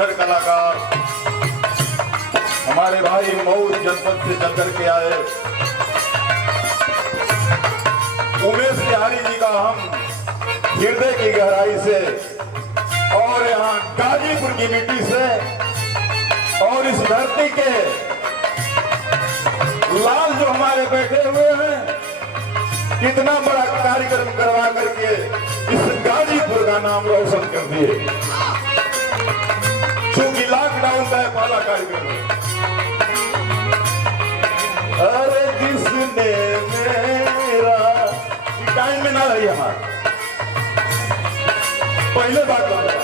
सुंदर कलाकार हमारे भाई मऊ जनपद से चल करके आए उमेश बिहारी जी का हम हृदय की गहराई से और यहाँ गाजीपुर की मिट्टी से और इस धरती के लाल जो हमारे बैठे हुए हैं, कितना बड़ा कार्यक्रम करवा करके इस गाजीपुर का नाम रोशन कर दिए। क्योंकि लॉकडाउन का पहला कार्यक्रम है। अरे जिसने मेरा टाइम में ना रही हमारा पहले बात कर रहा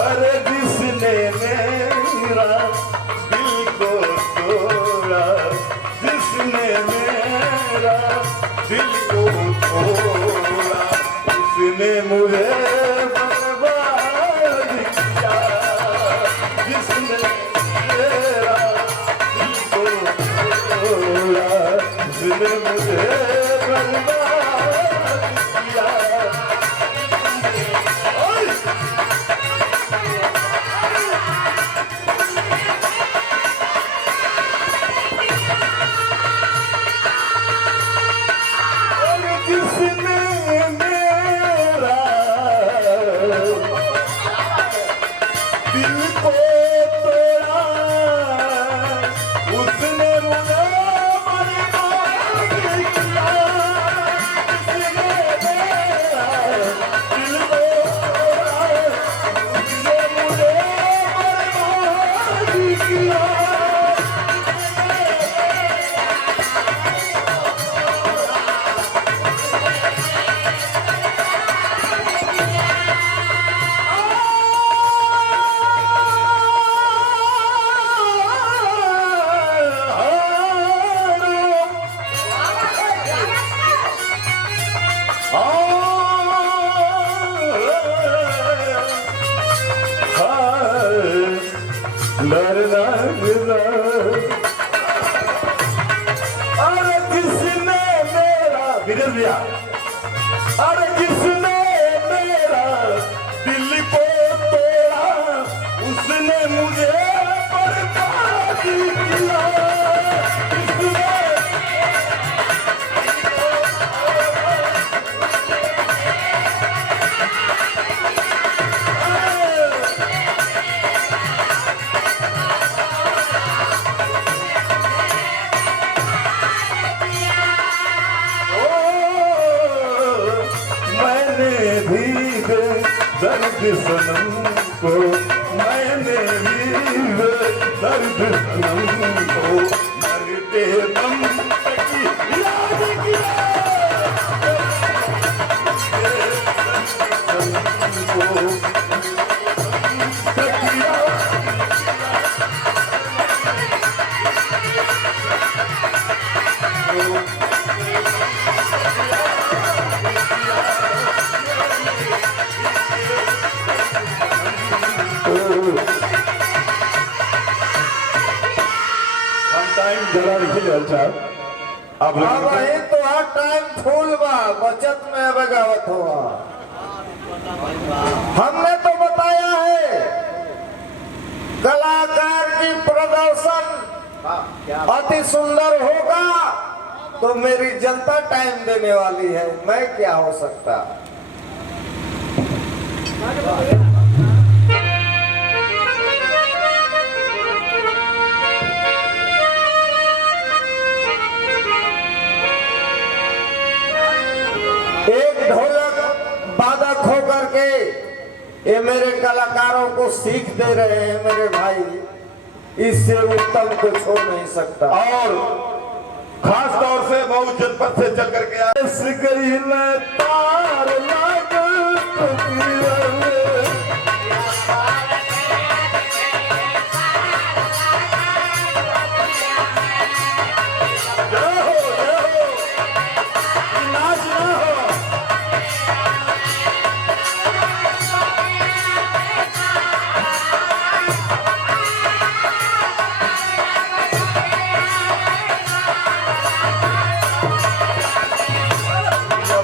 अरे जिसने मेरा दिल को तोड़ा, जिसने मेरा दिल को तोड़ा, उसने मुझे बर्बाद किया। जिसने मेरा दिल को तोड़ा, उसने मुझे बर्बाद किया। अरे किसने मेरा विजय भैया, अरे किसने मेरा दिल को तोड़ा, उसने मुझे बर्बाद किया। दर्द सनम को मैंने भी दर्द सनम को मरते दम तक याद किया। जरा देखिए अच्छा अब वही तो टाइम फूल बा बचत में बगावत हुआ। हमने तो बताया है कलाकार की प्रदर्शन अति सुंदर होगा तो मेरी जनता टाइम देने वाली है, मैं क्या हो सकता। एक ढोलक वादक होकर के ये मेरे कलाकारों को सीख दे रहे हैं मेरे भाई, इससे उत्तम कुछ हो नहीं सकता। और खास तौर से मऊ जनपद से चल करके आए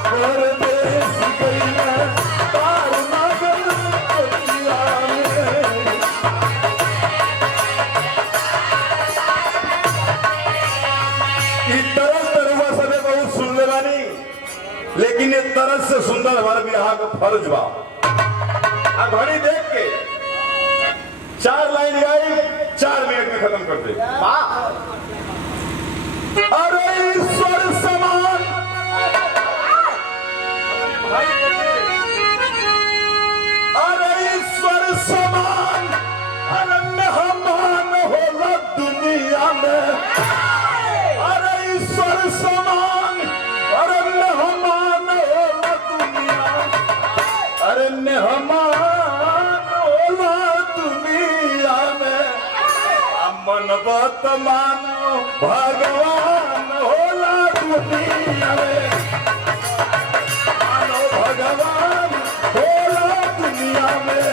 पर ये तरस से सुंदर हमारे बिहार का फर्ज बा। अब घड़ी देख के 4 लाइन गाई 4 मिनट में खत्म कर दे। अरे ईश्वर समान अरे ईश्वर समान अनन्य हमान होला दुनिया में। अरे ईश्वर समान अनन्य हमान होला दुनिया। अनन्य हमान होला दुनिया में। मन बात मानो भगवान होला दुनिया में। मानो भगवान होला दुनिया में।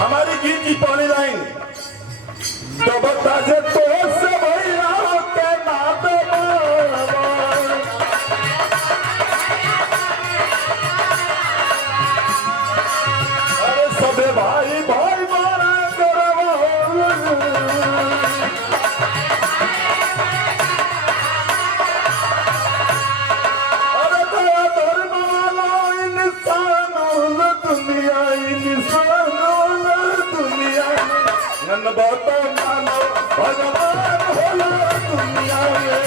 हमारी गीत की पहली लाइन तो बता जे तो से भैया के नाम अरे सबे भाई भाई मारा करवा। अरे दया धर्म वाला इंसान दुनिया इंसान नन बात मानो भगवान होला दुनिया में।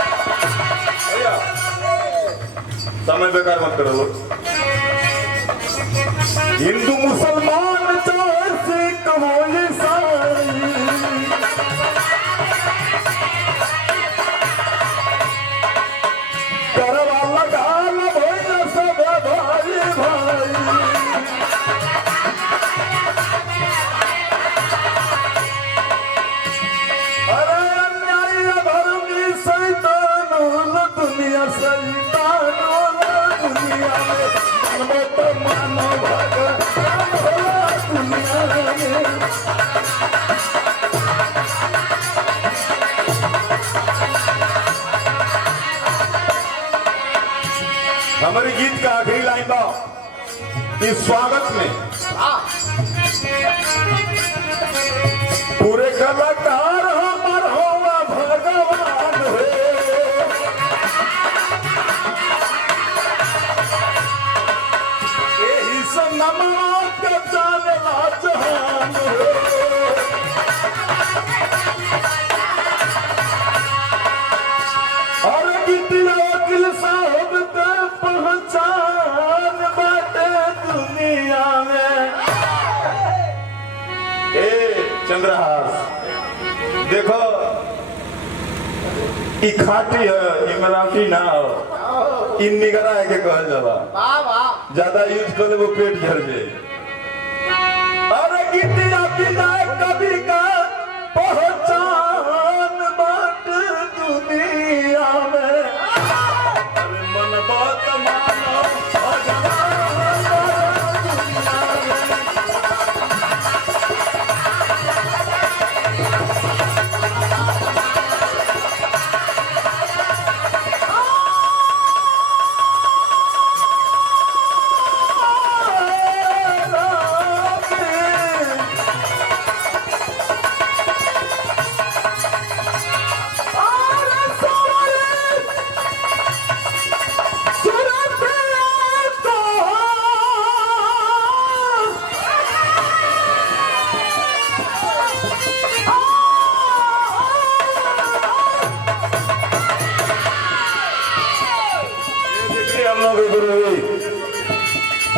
भैया समय बेकार मत करो। हिंदू मुसलमान चाहे सिख हो ईसाई हमारे गीत का आखिरी लाइन बा इस स्वागत में पूरे कलाकार हमर होवा भगवान हो। यही सब नमो के जानेला जहान हो। और गीतिया वकील साहब का पहचान बाटे दुनिया में। चंद्रहास देखो ई खाटी है ई मराठी ना हो। इन निगरा है के कहल जाला ज्यादा यूज कर ले वो पेट झड़ जाए। अरे गीतिया बिना कभी का पहचान बाटे दुनिया में। अरे मन बात मानो भगवान दुनिया में।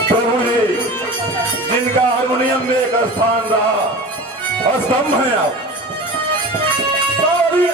प्रभु जी जिनका हारमोनियम में एक स्थान रहा स्तंभ है आप सारी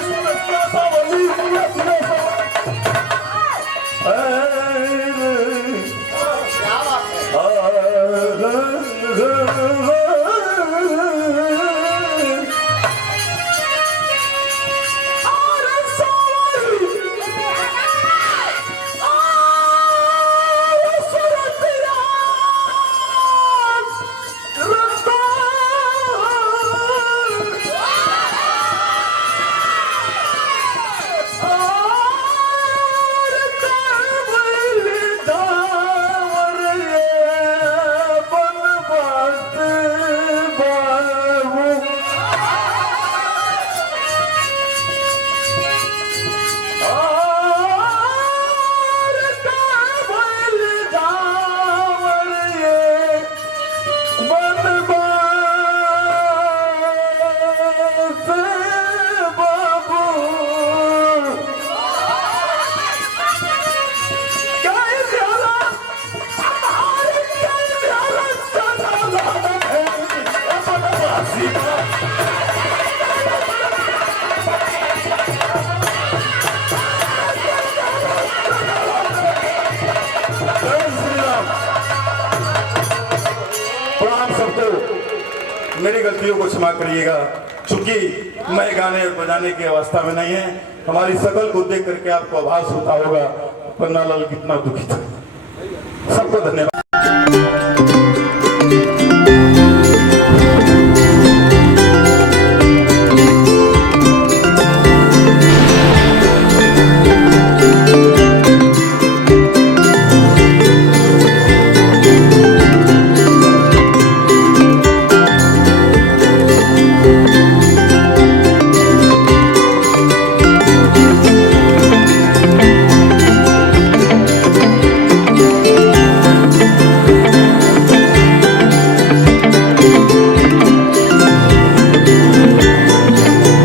मेरी गलतियों को क्षमा करिएगा, चूंकि मैं गाने और बजाने की अवस्था में नहीं है। हमारी शकल को देख करके आपको आभास होता होगा पन्नालाल कितना दुखी था। सबको धन्यवाद।